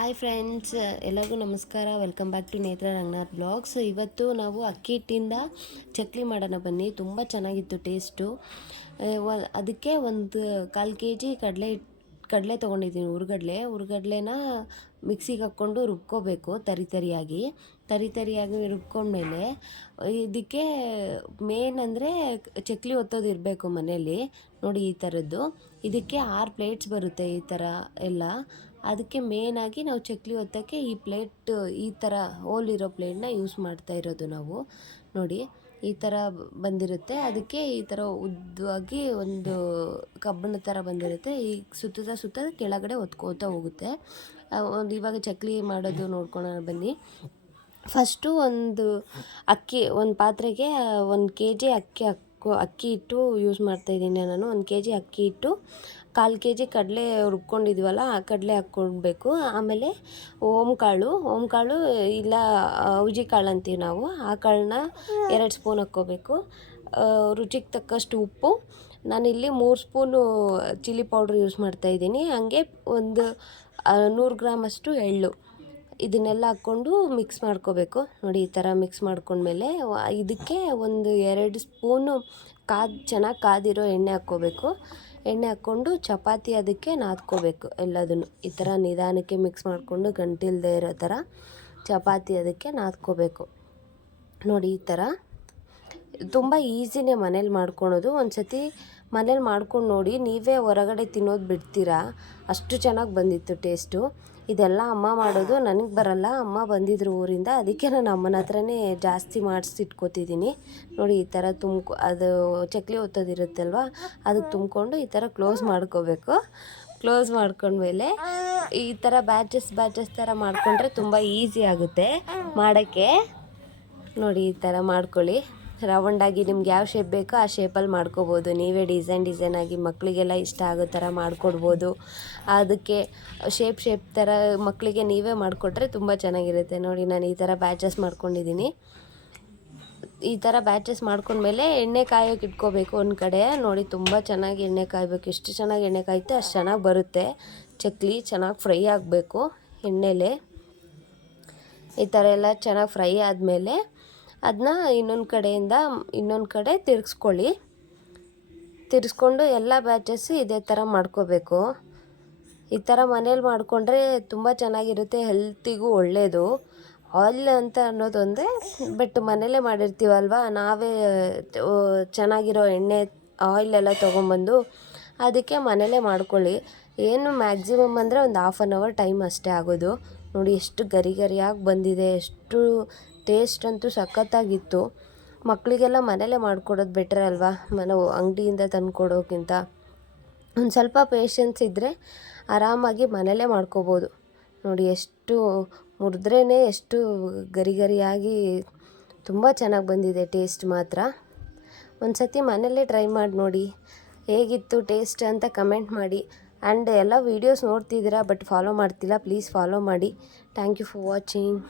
Hi friends, ಎಲ್ಲರಿಗೂ ನಮಸ್ಕಾರ. Welcome back to ನೇತ್ರ ರಂಗನಾಥ್ ಬ್ಲಾಗ್ಸ್. ಇವತ್ತು ನಾವು ಅಕ್ಕಿ ಹಿಟ್ಟಿಂದ ಚಕ್ಲಿ ಮಾಡೋಣ ಬನ್ನಿ. ತುಂಬ ಚೆನ್ನಾಗಿತ್ತು ಟೇಸ್ಟು. ಅದಕ್ಕೆ ಒಂದು 1/4 kg ಕಡಲೆ ತೊಗೊಂಡಿದ್ದೀನಿ. ಹುರ್ಗಡ್ಲೆನ ಮಿಕ್ಸಿಗೆ ಹಾಕ್ಕೊಂಡು ರುಬ್ಕೋಬೇಕು ತರಿಯಾಗಿ ರುಬ್ಕೊಂಡ್ಮೇಲೆ ಇದಕ್ಕೆ ಮೇನ್ ಅಂದರೆ ಚಕ್ಲಿ ಒತ್ತೋದು ಇರಬೇಕು ಮನೇಲಿ. ನೋಡಿ ಈ ಥರದ್ದು. ಇದಕ್ಕೆ 6 ಪ್ಲೇಟ್ಸ್ ಬರುತ್ತೆ ಈ ಥರ ಎಲ್ಲ. ಅದಕ್ಕೆ ಮೇನಾಗಿ ನಾವು ಚಕ್ಲಿ ಒತ್ತೋಕ್ಕೆ ಈ ಥರ ಹೋಲ್ ಇರೋ ಪ್ಲೇಟ್ನ ಯೂಸ್ ಮಾಡ್ತಾ ಇರೋದು ನಾವು. ನೋಡಿ ಈ ಥರ ಬಂದಿರುತ್ತೆ. ಅದಕ್ಕೆ ಈ ಥರ ಉದ್ದವಾಗಿ ಒಂದು ಕಬ್ಬಿಣ ಥರ ಬಂದಿರುತ್ತೆ. ಈ ಸುತ್ತ ಕೆಳಗಡೆ ಒತ್ಕೋತಾ ಹೋಗುತ್ತೆ. ಇವಾಗ ಚಕ್ಲಿ ಮಾಡೋದು ನೋಡ್ಕೊಳ್ಳೋಣ ಬನ್ನಿ. ಫಸ್ಟು ಒಂದು ಪಾತ್ರೆಗೆ 1 kg ಅಕ್ಕಿ ಹಿಟ್ಟು ಯೂಸ್ ಮಾಡ್ತಾಯಿದ್ದೀನಿ ನಾನು. 1 kg ಅಕ್ಕಿ ಹಿಟ್ಟು, 1/4 kg ಕಡಲೆ ರುಬ್ಕೊಂಡಿದ್ವಲ್ಲ ಆ ಕಡಲೆ ಹಾಕ್ಕೊಳ್ಬೇಕು. ಆಮೇಲೆ ಓಮ್ ಕಾಳು ಇಲ್ಲ ಉಜ್ಜಿ ಕಾಳು ಅಂತೀವಿ ನಾವು. ಆ ಕಾಳನ್ನ 2 ಸ್ಪೂನ್ ಹಾಕ್ಕೋಬೇಕು. ರುಚಿಗೆ ತಕ್ಕಷ್ಟು ಉಪ್ಪು. ನಾನಿಲ್ಲಿ 3 ಸ್ಪೂನು ಚಿಲ್ಲಿ ಪೌಡ್ರ್ ಯೂಸ್ ಮಾಡ್ತಾಯಿದ್ದೀನಿ. ಹಾಗೆ ಒಂದು 100 ಗ್ರಾಮಷ್ಟು ಎಳ್ಳು. ಇದನ್ನೆಲ್ಲ ಹಾಕ್ಕೊಂಡು ಮಿಕ್ಸ್ ಮಾಡ್ಕೋಬೇಕು. ನೋಡಿ ಈ ಥರ ಮಿಕ್ಸ್ ಮಾಡ್ಕೊಂಡ್ಮೇಲೆ ಇದಕ್ಕೆ ಒಂದು 2 ಸ್ಪೂನು ಚೆನ್ನಾಗಿ ಕಾದಿರೋ ಎಣ್ಣೆ ಹಾಕ್ಕೋಬೇಕು. ಎಣ್ಣೆ ಹಾಕ್ಕೊಂಡು ಚಪಾತಿ ಅದಕ್ಕೆ ನಾದ್ಕೋಬೇಕು. ಎಲ್ಲದನ್ನು ಈ ಥರ ನಿಧಾನಕ್ಕೆ ಮಿಕ್ಸ್ ಮಾಡಿಕೊಂಡು ಗಂಟಿಲ್ಲದೆ ಇರೋ ಥರ ಚಪಾತಿ ಅದಕ್ಕೆ ನಾದ್ಕೋಬೇಕು. ನೋಡಿ ಈ ಥರ ತುಂಬ ಈಸಿನೇ ಮನೇಲಿ ಮಾಡ್ಕೊಳೋದು. ಒಂದು ಸತಿ ಮನೇಲಿ ಮಾಡ್ಕೊಂಡು ನೋಡಿ, ನೀವೇ ಹೊರಗಡೆ ತಿನ್ನೋದು ಬಿಡ್ತೀರಾ, ಅಷ್ಟು ಚೆನ್ನಾಗಿ ಬಂದಿತ್ತು ಟೇಸ್ಟು. ಇದೆಲ್ಲ ಅಮ್ಮ ಮಾಡೋದು, ನನಗೆ ಬರಲ್ಲ. ಅಮ್ಮ ಬಂದಿದ್ರು ಊರಿಂದ, ಅದಕ್ಕೆ ನಾನು ಅಮ್ಮನ ಹತ್ರನೇ ಜಾಸ್ತಿ ಮಾಡಿಸಿಟ್ಕೋತಿದ್ದೀನಿ. ನೋಡಿ ಈ ಥರ ಅದು ಚಕ್ಲಿ ಒತ್ತೋದಿರುತ್ತಲ್ವ, ಅದಕ್ಕೆ ತುಂಬಿಕೊಂಡು ಈ ಥರ ಕ್ಲೋಸ್ ಮಾಡ್ಕೋಬೇಕು. ಕ್ಲೋಸ್ ಮಾಡ್ಕೊಂಡ್ಮೇಲೆ ಈ ಥರ ಬ್ಯಾಚಸ್ ಥರ ಮಾಡಿಕೊಂಡ್ರೆ ತುಂಬ ಈಸಿ ಆಗುತ್ತೆ ಮಾಡೋಕ್ಕೆ. ನೋಡಿ ಈ ಥರ ಮಾಡ್ಕೊಳ್ಳಿ. ರೌಂಡಾಗಿ ನಿಮ್ಗೆ ಯಾವ ಶೇಪ್ ಬೇಕೋ ಆ ಶೇಪಲ್ಲಿ ಮಾಡ್ಕೋಬೋದು. ನೀವೇ ಡಿಸೈನಾಗಿ ಮಕ್ಕಳಿಗೆಲ್ಲ ಇಷ್ಟ ಆಗೋ ಥರ ಮಾಡಿಕೊಡ್ಬೋದು. ಅದಕ್ಕೆ ಶೇಪ್ ಥರ ಮಕ್ಕಳಿಗೆ ನೀವೇ ಮಾಡಿಕೊಟ್ರೆ ತುಂಬ ಚೆನ್ನಾಗಿರುತ್ತೆ. ನೋಡಿ ನಾನು ಈ ಥರ ಬ್ಯಾಚಸ್ ಮಾಡ್ಕೊಂಡಿದ್ದೀನಿ. ಈ ಥರ ಬ್ಯಾಚಸ್ ಮಾಡ್ಕೊಂಡ್ಮೇಲೆ ಎಣ್ಣೆ ಕಾಯೋಕೆ ಇಟ್ಕೋಬೇಕು ಒಂದು ಕಡೆ. ನೋಡಿ ತುಂಬ ಚೆನ್ನಾಗಿ ಎಣ್ಣೆ ಕಾಯಬೇಕು. ಎಷ್ಟು ಚೆನ್ನಾಗಿ ಎಣ್ಣೆ ಕಾಯುತ್ತೆ ಅಷ್ಟು ಚೆನ್ನಾಗಿ ಬರುತ್ತೆ ಚಕ್ಲಿ. ಚೆನ್ನಾಗಿ ಫ್ರೈ ಆಗಬೇಕು ಎಣ್ಣೆಲೆ. ಈ ಥರ ಎಲ್ಲ ಚೆನ್ನಾಗಿ ಫ್ರೈ ಆದಮೇಲೆ ಅದನ್ನ ಇನ್ನೊಂದು ಕಡೆ ತಿರ್ಗಿಸ್ಕೊಂಡು ಎಲ್ಲ ಬ್ಯಾಚಸ್ ಇದೇ ಥರ ಮಾಡ್ಕೋಬೇಕು. ಈ ಥರ ಮನೇಲಿ ಮಾಡಿಕೊಂಡ್ರೆ ತುಂಬ ಚೆನ್ನಾಗಿರುತ್ತೆ, ಹೆಲ್ತಿಗೂ ಒಳ್ಳೆಯದು. ಆಯಿಲ್ ಅಂತ ಅನ್ನೋದೊಂದೇ, ಬಟ್ ಮನೇಲೇ ಮಾಡಿರ್ತೀವಲ್ವ, ನಾವೇ ಚೆನ್ನಾಗಿರೋ ಆಯಿಲೆಲ್ಲ ತೊಗೊಂಬಂದು ಅದಕ್ಕೆ ಮನೇಲೇ ಮಾಡ್ಕೊಳ್ಳಿ. ಏನು ಮ್ಯಾಕ್ಸಿಮಮ್ ಅಂದರೆ ಒಂದು 1/2 hour ಟೈಮ್ ಅಷ್ಟೇ ಆಗೋದು. ನೋಡಿ ಎಷ್ಟು ಗರಿಯಾಗಿ ಬಂದಿದೆ. ಎಷ್ಟು ಟೇಸ್ಟ್ ಅಂತೂ ಸಖತ್ತಾಗಿತ್ತು. ಮಕ್ಕಳಿಗೆಲ್ಲ ಮನೇಲೇ ಮಾಡಿಕೊಡೋದು ಬೆಟರ್ ಅಲ್ವಾ, ಅಂಗಡಿಯಿಂದ ತಂದು ಕೊಡೋಕ್ಕಿಂತ. ಒಂದು ಸ್ವಲ್ಪ ಪೇಷನ್ಸ್ ಇದ್ದರೆ ಆರಾಮಾಗಿ ಮನೇಲೇ ಮಾಡ್ಕೋಬೋದು. ನೋಡಿ ಎಷ್ಟು ಮುರಿದ್ರೇ ಎಷ್ಟು ಗರಿಯಾಗಿ ತುಂಬ ಚೆನ್ನಾಗಿ ಬಂದಿದೆ ಟೇಸ್ಟ್ ಮಾತ್ರ. ಒಂದು ಸತಿ ಮನೇಲೇ ಟ್ರೈ ಮಾಡಿ ನೋಡಿ ಹೇಗಿತ್ತು ಟೇಸ್ಟ್ ಅಂತ ಕಮೆಂಟ್ ಮಾಡಿ. ಆ್ಯಂಡ್ ಎಲ್ಲ ವೀಡಿಯೋಸ್ ನೋಡ್ತಿದ್ದೀರಾ ಬಟ್ ಫಾಲೋ ಮಾಡ್ತಿಲ್ಲ, ಪ್ಲೀಸ್ ಫಾಲೋ ಮಾಡಿ. Thank you for watching.